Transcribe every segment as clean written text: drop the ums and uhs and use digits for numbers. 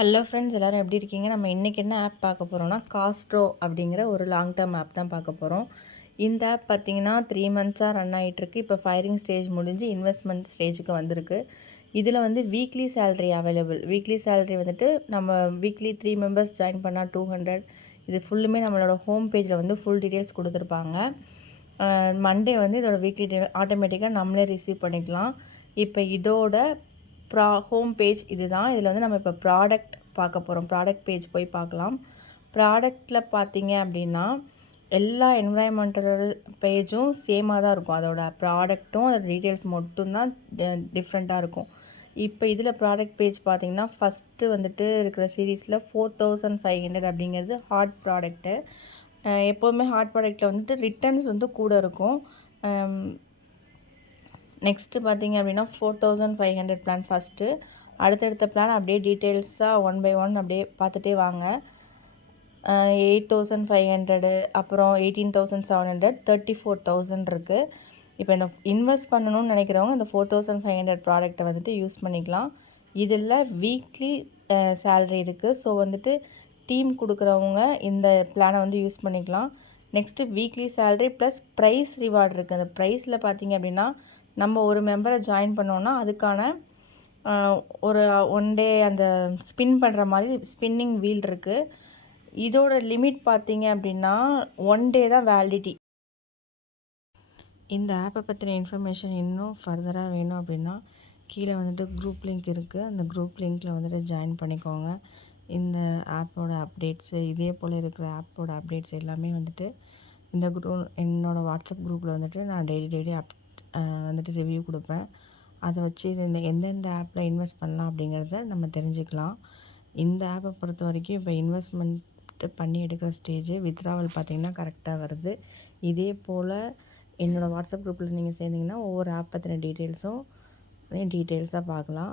Hello friends, எல்லோரும் எப்படி இருக்கீங்க? நம்ம இன்றைக்கி என்ன ஆப் பார்க்க போகிறோம்னா, காஸ்ட்ரோ அப்படிங்கிற ஒரு லாங் டேர்ம் ஆப் தான் பார்க்க போகிறோம். இந்த ஆப் பார்த்திங்கன்னா 3 மந்த்ஸாக ரன் ஆகிட்டுருக்கு. இப்போ ஃபயரிங் ஸ்டேஜ் முடிஞ்சு இன்வெஸ்ட்மெண்ட் ஸ்டேஜுக்கு வந்திருக்கு. இதில் வந்து weekly salary available. Weekly salary வந்துட்டு நம்ம வீக்லி 3 மெம்பர்ஸ் ஜாயின் பண்ணால் 200. இது ஃபுல்லுமே நம்மளோட ஹோம் பேஜில் வந்து ஃபுல் டீட்டெயில்ஸ் கொடுத்துருப்பாங்க. மண்டே வந்து இதோட வீக்லி ஆட்டோமேட்டிக்காக நம்மளே ரிசீவ் பண்ணிக்கலாம். இப்போ இதோட ஹோம் பேஜ் இதுதான். இதில் வந்து நம்ம இப்போ ப்ராடக்ட் பார்க்க போகிறோம். ப்ராடக்ட் பேஜ் போய் பார்க்கலாம். ப்ராடக்டில் பார்த்தீங்க அப்படின்னா எல்லா என்விரான்மெண்டல் பேஜும் சேமாக தான் இருக்கும். அதோட ப்ராடக்ட்டும் அதோட டீட்டெயில்ஸ் மட்டும்தான் டிஃப்ரெண்ட்டாக இருக்கும். இப்போ இதில் ப்ராடக்ட் பேஜ் பார்த்திங்கன்னா ஃபஸ்ட்டு வந்துட்டு இருக்கிற சீரீஸில் 4500 அப்படிங்கிறது ஹாட் ப்ராடக்ட்டு. எப்போதுமே ஹாட் ப்ராடக்ட்டில் வந்துட்டு ரிட்டர்ன்ஸ் வந்து கூட இருக்கும். நெக்ஸ்ட்டு பார்த்திங்க அப்படின்னா 4500 பிளான் ஃபஸ்ட்டு. அடுத்தடுத்த பிளான் அப்படியே டீட்டெயில்ஸாக 1 பை 1 அப்படியே பார்த்துட்டே வாங்க. 8500, அப்புறம் 18700, 34000 இருக்குது. இப்போ இந்த இன்வெஸ்ட் பண்ணணும்னு நினைக்கிறவங்க இந்த 4500 ப்ராடக்ட்டை வந்துட்டு யூஸ் பண்ணிக்கலாம். இதில் வீக்லி சேலரி இருக்குது. ஸோ வந்துட்டு டீம் கொடுக்குறவங்க இந்த பிளானை வந்து யூஸ் பண்ணிக்கலாம். Next weekly salary plus prize reward இருக்குது. அந்த ப்ரைஸில் பார்த்திங்க அப்படின்னா நம்ம ஒரு மெம்பரை ஜாயின் பண்ணோன்னா அதுக்கான ஒரு 1 டே அந்த ஸ்பின் பண்ணுற மாதிரி ஸ்பின்னிங் வீல் இருக்குது. இதோட லிமிட் பார்த்திங்க அப்படின்னா 1 டே தான் வேலிடிட்டி. இந்த ஆப்பை பற்றின இன்ஃபர்மேஷன் இன்னும் ஃபர்தராக வேணும் அப்படின்னா கீழே வந்துட்டு குரூப் லிங்க் இருக்குது. அந்த குரூப் லிங்க்கில் வந்துட்டு ஜாயின் பண்ணிக்கோங்க. இந்த ஆப்போட அப்டேட்ஸு, இதே போல் இருக்கிற ஆப்போட அப்டேட்ஸ் எல்லாமே வந்துட்டு இந்த என்னோடய வாட்ஸ்அப் குரூப்பில் வந்துட்டு நான் டெய்லி வந்துட்டு ரிவ்யூ கொடுப்பேன். அதை வச்சு எந்தெந்த ஆப்பில் இன்வெஸ்ட் பண்ணலாம் அப்படிங்கிறத நம்ம தெரிஞ்சுக்கலாம். இந்த ஆப்பை பொறுத்த வரைக்கும் இப்போ இன்வெஸ்ட்மெண்ட் பண்ணி எடுக்கிற ஸ்டேஜ், வித்ட்ராவல் பார்த்திங்கன்னா கரெக்டாக வருது. இதே போல் என்னோடய வாட்ஸ்அப் குரூப்பில் நீங்கள் சேர்ந்திங்கன்னா ஒவ்வொரு ஆப் பற்றின டீட்டெயில்ஸும் டீட்டெயில்ஸாக பார்க்கலாம்.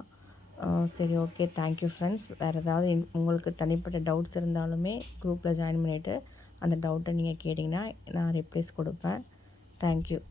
சரி, ஓகே, தேங்க்யூ ஃப்ரெண்ட்ஸ். வேறு ஏதாவது உங்களுக்கு தனிப்பட்ட டவுட்ஸ் இருந்தாலுமே குரூப்பில் ஜாயின் பண்ணிவிட்டு அந்த டவுட்டை நீங்கள் கேட்டிங்கன்னா நான் ரிப்ளைஸ் கொடுப்பேன். தேங்க்யூ.